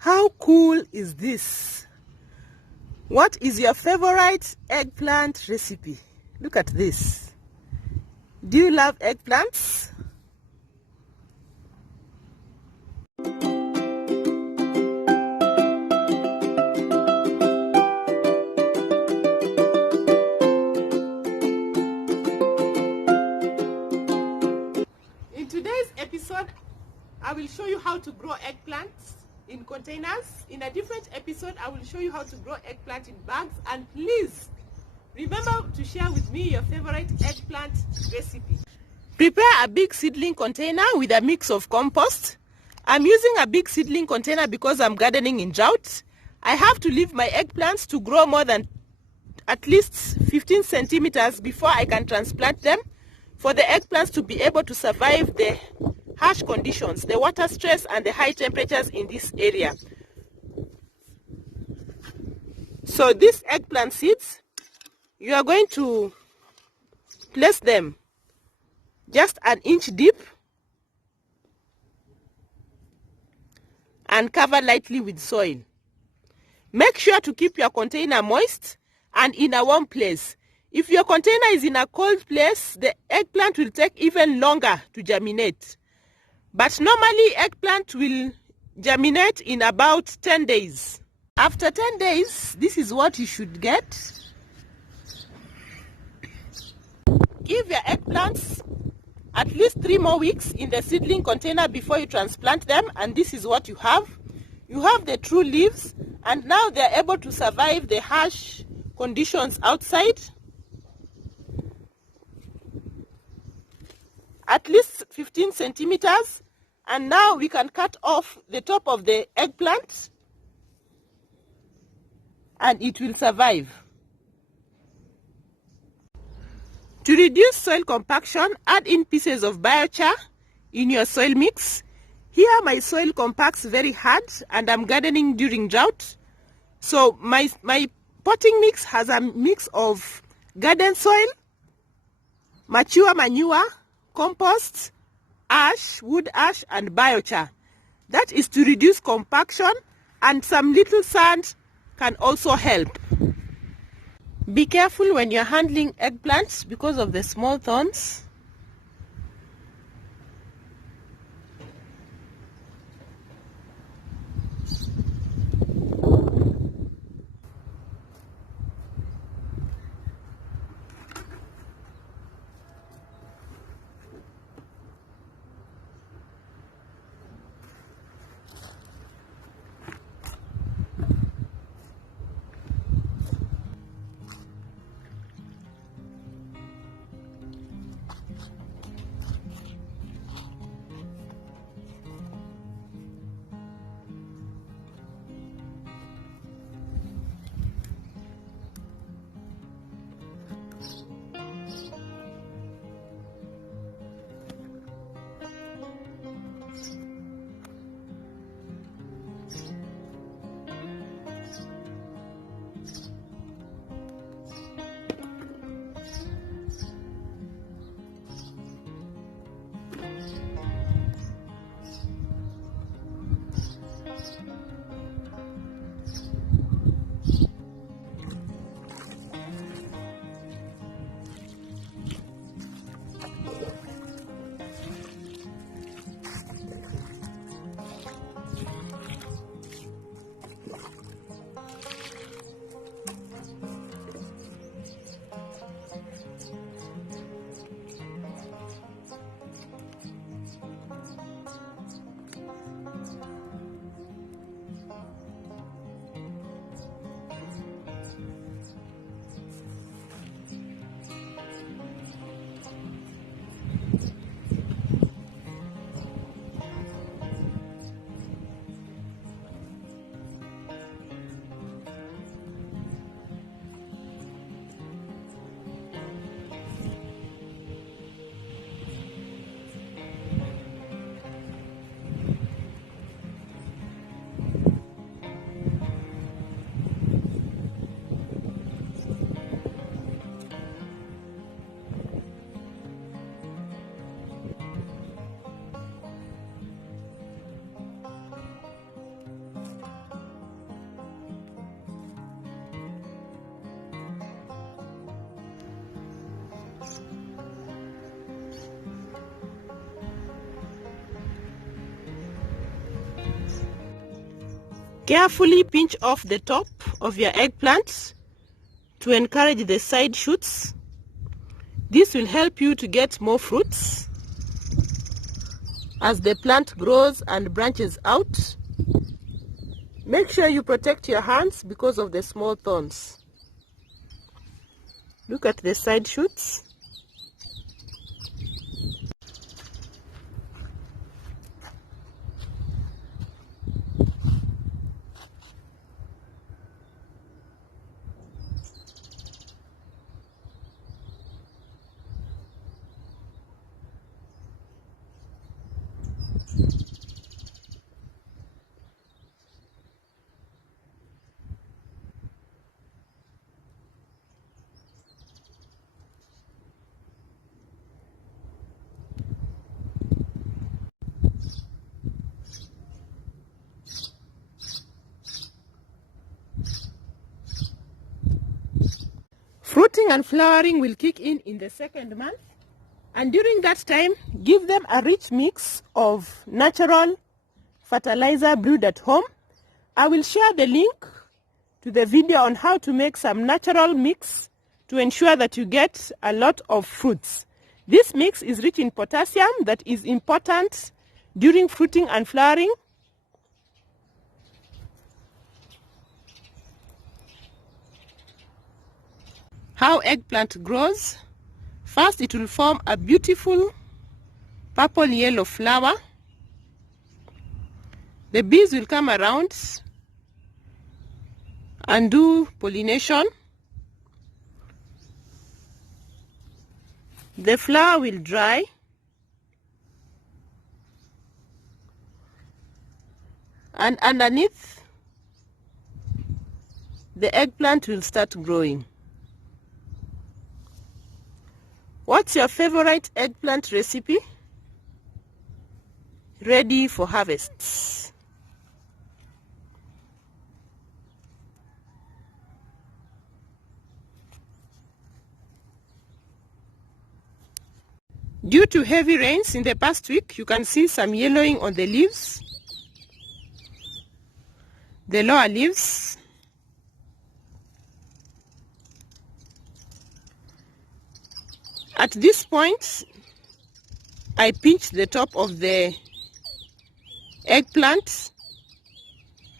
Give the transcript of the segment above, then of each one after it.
How cool is this? What is your favorite eggplant recipe? Look at this. Do you love eggplants? In today's episode, I will show you how to grow eggplants in containers. In a different episode, I will show you how to grow eggplant in bags. And please remember to share with me your favorite eggplant recipe. Prepare a big seedling container with a mix of compost. I'm using a big seedling container because I'm gardening in drought. I have to leave my eggplants to grow more than at least 15 centimeters before I can transplant them, for the eggplants to be able to survive the harsh conditions, the water stress and the high temperatures in this area. So these eggplant seeds, you are going to place them just an inch deep and cover lightly with soil. Make sure to keep your container moist and in a warm place. If your container is in a cold place, the eggplant will take even longer to germinate. But normally eggplant will germinate in about 10 days. After 10 days, this is what you should get. Give your eggplants at least 3 more weeks in the seedling container before you transplant them, and this is what you have. You have the true leaves, and now they are able to survive the harsh conditions outside. At least 15 centimeters, and now we can cut off the top of the eggplant and it will survive. To reduce soil compaction, add in pieces of biochar in your soil mix. Here my soil compacts very hard and I'm gardening during drought. So my potting mix has a mix of garden soil, mature manure, compost, ash, wood ash and biochar. That is to reduce compaction, and some little sand can also help. Be careful when you're handling eggplants because of the small thorns. Carefully pinch off the top of your eggplant to encourage the side shoots. This will help you to get more fruits as the plant grows and branches out. Make sure you protect your hands because of the small thorns. Look at the side shoots. Fruiting and flowering will kick in the second month, and during that time give them a rich mix of natural fertilizer brewed at home. I will share the link to the video on how to make some natural mix to ensure that you get a lot of fruits. This mix is rich in potassium that is important during fruiting and flowering. How eggplant grows: first it will form a beautiful purple yellow flower. The bees will come around and do pollination. The flower will dry and underneath the eggplant will start growing. What's your favorite eggplant recipe? Ready for harvest. Due to heavy rains in the past week, you can see some yellowing on the leaves, the lower leaves. At this point, I pinch the top of the eggplant,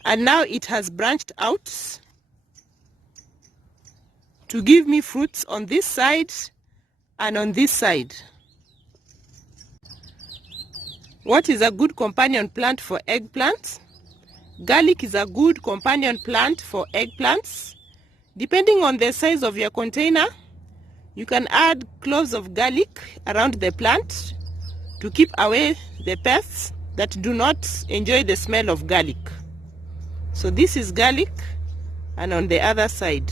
and now it has branched out to give me fruits on this side and on this side. What is a good companion plant for eggplants? Garlic is a good companion plant for eggplants. Depending on the size of your container, you can add cloves of garlic around the plant to keep away the pests that do not enjoy the smell of garlic. So this is garlic, and on the other side.